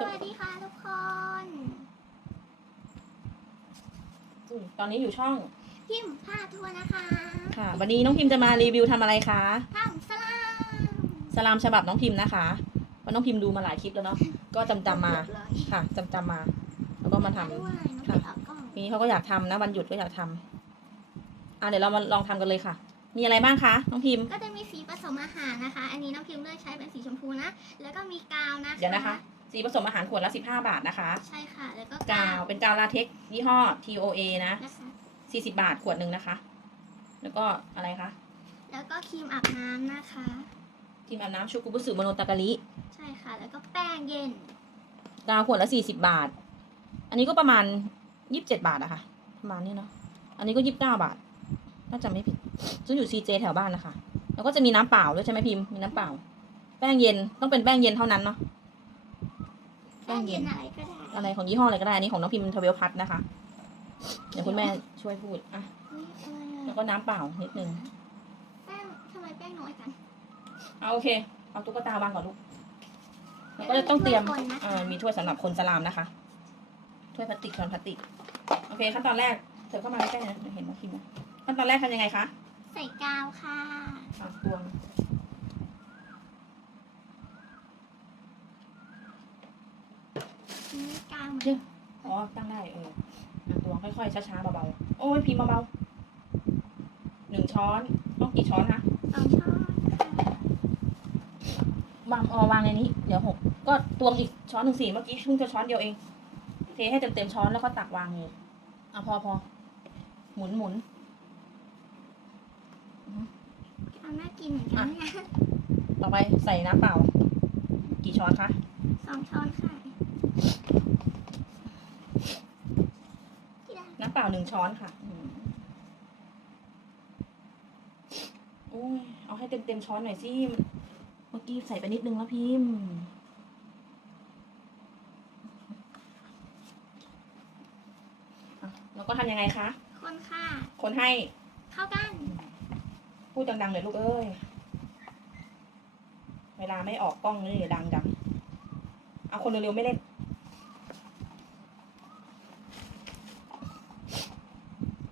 สวัสดีค่ะทุกคนอืมตอนนี้อยู่ช่อง พิมพ์พาทัวร์นะคะค่ะ วันนี้น้องพิมจะมารีวิวทำอะไรคะทำสลามสลามฉบับน้องพิมนะคะเพราะน้องพิมดูมาหลายคลิปแล้วเนาะ ก็จำจำมาเลยค่ะจำจำมา แล้วก็มาทำด้วยน้องค่ะเป็ดออกกล้องทีนี้เขาก็อยากทำนะวันหยุดก็อยากทำอะเดี๋ยวเรามาลองทำกันเลยค่ะมีอะไรบ้างคะน้องพิมก็จะมีสีผสมอาหารนะคะ อันนี้น้องพิมพ์เลือกใช้เป็นสีชมพูนะ แล้วก็มีกาวนะคะเดี๋ยวนะคะ สีผสมอาหารขวดละ 15 บาทนะคะ ใช่ค่ะ แล้วก็กาวเป็นกาวลาเท็กซ์ยี่ห้อ TOA นะ นะคะ40 บาทขวดหนึ่งนะคะ แล้วก็อะไรคะแล้วก็ครีมอาบน้ำนะคะทีมอาบน้ำชูกุบุสึโมโนตากาลิใช่ค่ะ แล้วก็แป้งเย็น กาวขวดละ 40 บาท อันนี้ก็ประมาณ 27 บาทอะค่ะ ประมาณนี้เนาะ อันนี้ก็ 29 บาทถ้าจำไม่ผิดซื้ออยู่ CJ แถวบ้านนะคะ แล้วก็จะมีน้ำเปล่าด้วยใช่ไหมพิมพ์ มีน้ำเปล่า แป้งเย็น ต้องเป็นแป้งเย็นเท่านั้นเนาะ แป้แป้งงเย็เย็นนอะไรก็ได้อะไรของยี่ห้ออะไรก็ได้อันนี้ของน้องพิมพ์ทเวลพัทนะคะ เดี๋ยวคุณแม่ช่วยพูดอะอุ๊ยอะไรอะแล้วก็น้ำเปล่านิดนึงแป้งทำไมแป้งน้อยจังเอาโอเค เอาตุ๊กตาวางก่อนลูกแล้วก็จะต้องเตรียมคนนะคะอ่ามีถ้วยสำหรับคนสลามนะคะ ถ้วยพลาสติกช้อนพลาสติก โอเคขั้นตอนแรกเธอเข้ามาใกล้ๆนะเดี๋ยวเห็นน้องพิมพ์นะขั้นตอนแรกทำยังไงคะ ใส่กาวค่ะอะตวง นี่กาวเหมือนอ๋อตั้งได้เอออะตวงค่อยๆช้าๆเบาๆโอ้ยพิมพ์เบาๆหนึ่งช้อนต้องกี่ช้อนคะสองช้อนค่ะวางเอาวางในนี้ เดี๋ยวหกก็ตวงอีกช้อนหนึ่งสี่เมื่อกี้เพิ่งจะช้อนเดียวเอง เทให้เต็มๆช้อนแล้วก็ตักวางเลยอะพอพอหมุนหมุนเอาน่ากินเหมือนกันเนี่ยต่อไปใส่น้ำเปล่า กี่ช้อนคะสองช้อนค่ะที่ได้ น้ำเปล่าหนึ่งช้อนค่ะอืมโอ้ยเอาให้เต็มเต็มๆช้อนหน่อยสิ เมื่อกี้ใส่ไปนิดนึงแล้วพิมพ์อะแล้วก็ทำยังไงคะ คนค่ะ คนให้ เข้ากัน พูดดังๆเลยลูกเอ้ย เวลาไม่ออกกล้องนี่ดังดังๆเอาคนเร็วๆไม่เล่น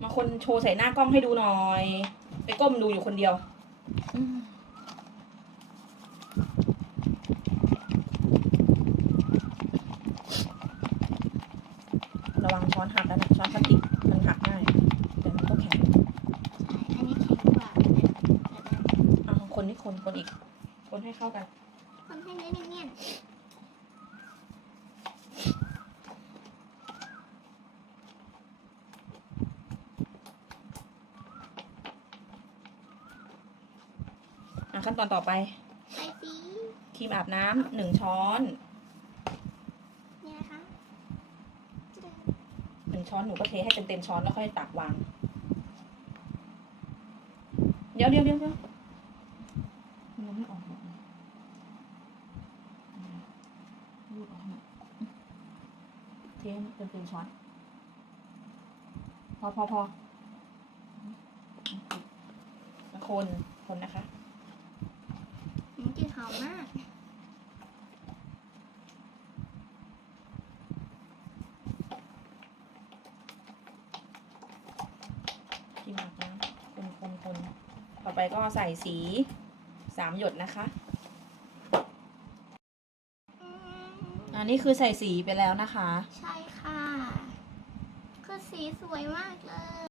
มา คนโชว์ใส่หน้ากล้องให้ดูหน่อย ไปก้มดูอยู่คนเดียวระวังช้อนหักแล้วนะช้อนพลาสติกมันหักง่ายแต่มันก็แข็งใช่อันนี้แข็งกว่าแต่แต่แต่เอาคนนี่คนคนอีก คนให้เข้ากัน คนให้เนื้อเนียน ขั้นตอนต่อไปๆใส่สีครีมอาบน้ำหนึ่งช้อน เนี่ยนะคะจะได้หนึ่งช้อนหนูก็เทให้เต็มเต็มๆช้อนแล้วค่อยตักวาง เดี๋ยวเดี๋ยวเดี๋ยวเดี๋ยวมันยังไม่ออกหมดเลยรูดออกหมดเทให้เต็มเต็มๆช้อน พอพอพอแล้วคนคนนะคะมันกลิ่นห อมมากครีมอาบน้ำคนคนคนต่อไปก็ใส่สีสามหยดนะคะอืมอันนี้คือใส่สีไปแล้วนะคะ ใช่ค่ะ คือสีสวยมากเลย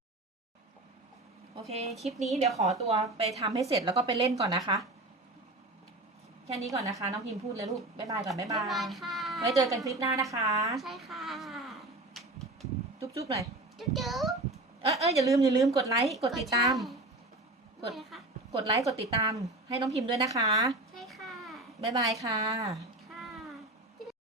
โอเค คลิปนี้เดี๋ยวขอตัวไปทำให้เสร็จแล้วก็ไปเล่นก่อนนะคะแค่นี้ก่อนนะคะ น้องพิมพ์พูดเลยลูกบ๊ายบายก่อนบ๊ายบ๊าบายบายยค่ะไว้เจอกันคลิปหน้านะคะ ใช่ค่ะ จุ๊บจุ๊บหน่อย จุ๊บจุ๊บเอ้ยเอ้ยอย่าลืมอย่าลืมกดไลค์กดติดตาม กดแชร์ด้วยนะคะกดไลค์กดติดตาม ให้น้องพิมพ์ด้วยนะคะ ใช่ค่ะ บ๊ายบายค่ะ